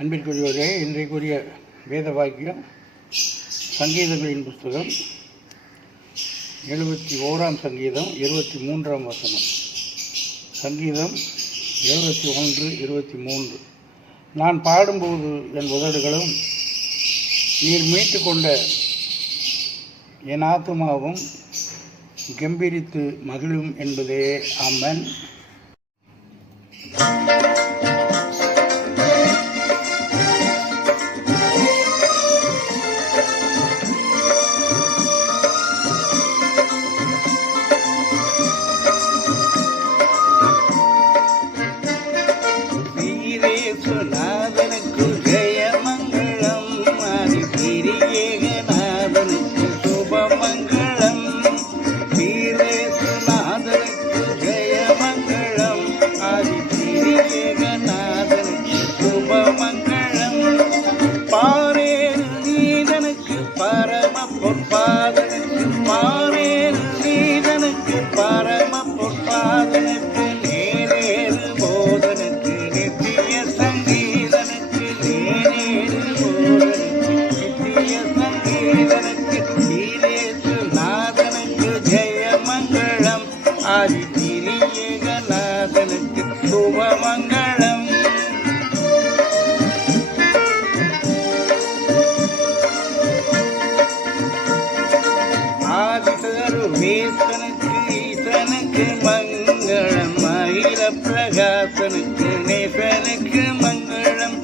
அன்பிற்குரியவர்களே, இன்றைக்குரிய வேத வாக்கியம் சங்கீதங்களின் புஸ்தகம் 71ஆம் சங்கீதம் 23ஆம் வசனம். சங்கீதம் 71:23. நான் பாடும்போது என் உதடுகளும் நீர் மீட்டு கொண்ட என் ஆத்துமாவும் கம்பீரித்து மகிழும் என்பதே. ஆமென். நாதனுக்கு ஜெயமங்களம், ஆதிபிரியேகநாதனுக்கு சுபமங்களம். வீரேசுநாதனுக்கு ஜெயமங்களம், ஆதிபிரியேகநாதனுக்கு சுபமங்களம். பாரேறு நீதனுக்கு பரம பொற்பாதனுக்கு, பாரேறு நீதனுக்கு பரம பொற்பாதனுக்கு, நேரேறு போதனுக்கு நித்திய சங்கீதனுக்கு, நேரேறு போதனுக்கு நித்திய சங்கீதனுக்கு, வீரேசுநாதனுக்கு ஜெயமங்களம், ஆதிபிரியேகநாதனுக்கு சுபமங்களம். ஆதிசர்வேசனுக்கு ஈசனுக்கு மங்களம், அகில பிரகாசனுக்கு நேசனுக்கு மங்களம்.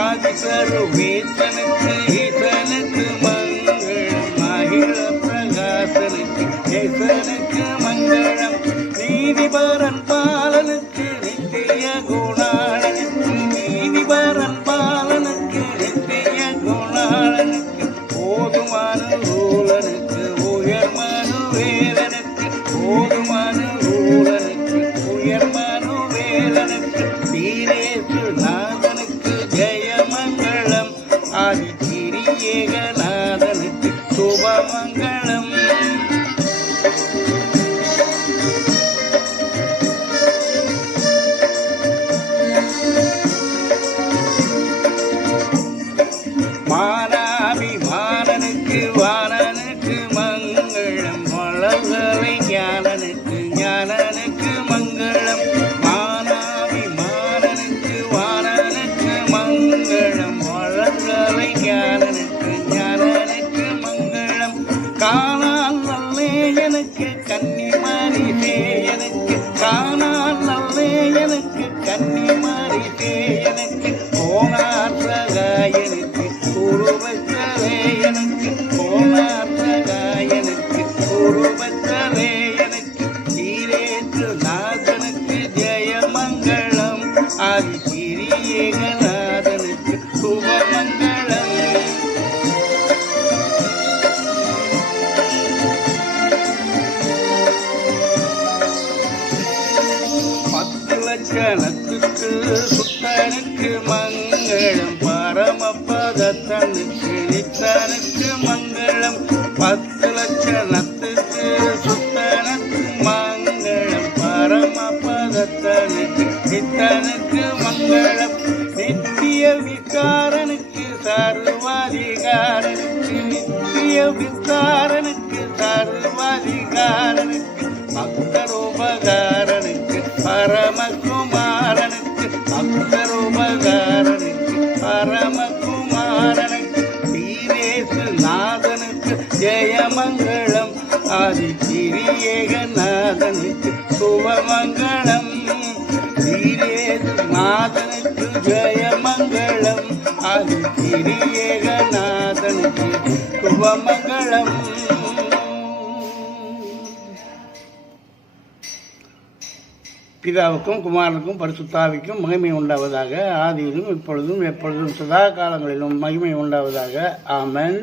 ஆதிசர்வேசனுக்கு ஈசனுக்கு மங்களம், அகில பிரகாசனுக்கு நேசனுக்கு மங்களம். நீதிபரன் பாலனுக்கு நித்திய குணாளனுக்கு, நீதிபரன் பாலனுக்கு நித்திய குணாளனுக்கு, போதுமான ரூலனுக்கு உயர்மனுவேலனுக்கு, போதுமான ரூலனுக்கு உயர்மனுவேலனுக்கு, வீரேசுநாதனுக்கு ஜெயமங்களம், ஆதிபிரியேகநாதனுக்கு சுபமங்களம். மானாபிமானனுக்கு வாணனுக்கு மங்களம், வளர்களை ஞானனுக்கு ஞானனுக்கு மங்களம். மானாபிமானனுக்கு வாணனுக்கு மங்களம், வளர்களை ஞானனுக்கு ஞானனுக்கு மங்களம். காணால் நல்லே எனக்கு கன்னிமாரி சேயனுக்கு, காணால் நல்லே எனக்கு கன்னிமாரி சேயனுக்கு, கோணார் சகாயனுக்கு குருபத்தலேயனுக்கு, கோணார் சகாயனுக்கு குருபத்தலேயனுக்கு, வீரேசுநாதனுக்கு ஜெயமங்களம், ஆதிபிரியேகநாதனுக்கு சுபமங்களம். பத்து லட்சணத்துக்கு சுத்தனுக்கு மங்களம், பரமபதத்தனுக்கு நித்தனுக்கு மங்களம். பத்து லட்சணத்துக்கு சுத்தனுக்கு மங்களம், பரமபதத்தனுக்கு நித்தனுக்கு மங்களம். நித்திய விகாரனுக்கு சர்வாதிகாரனுக்கு, நித்திய விகாரனுக்கு சர்வாதிகாரனுக்கு, பக்தரோபகாரனுக்கு பரமகுமாரனுக்கு, பக்தரோபகாரனுக்கு பரமகுமாரனுக்கு, வீரேசுநாதனுக்கு ஜெயமங்களம், ஆதிபிரியேகநாதனுக்கு சுபமங்களம். வீரேசுநாதனுக்கு ஜெயமங்களம், ஆதிபிரியேகநாதனுக்கு சுபமங்களம். பிதாவுக்கும் குமாரனுக்கும் பரிசுத்தாவிக்கும் மகிமை உண்டாவதாக, ஆதியிலும் இப்பொழுதும் எப்பொழுதும் சதா காலங்களிலும் மகிமை உண்டாவதாக. ஆமென்.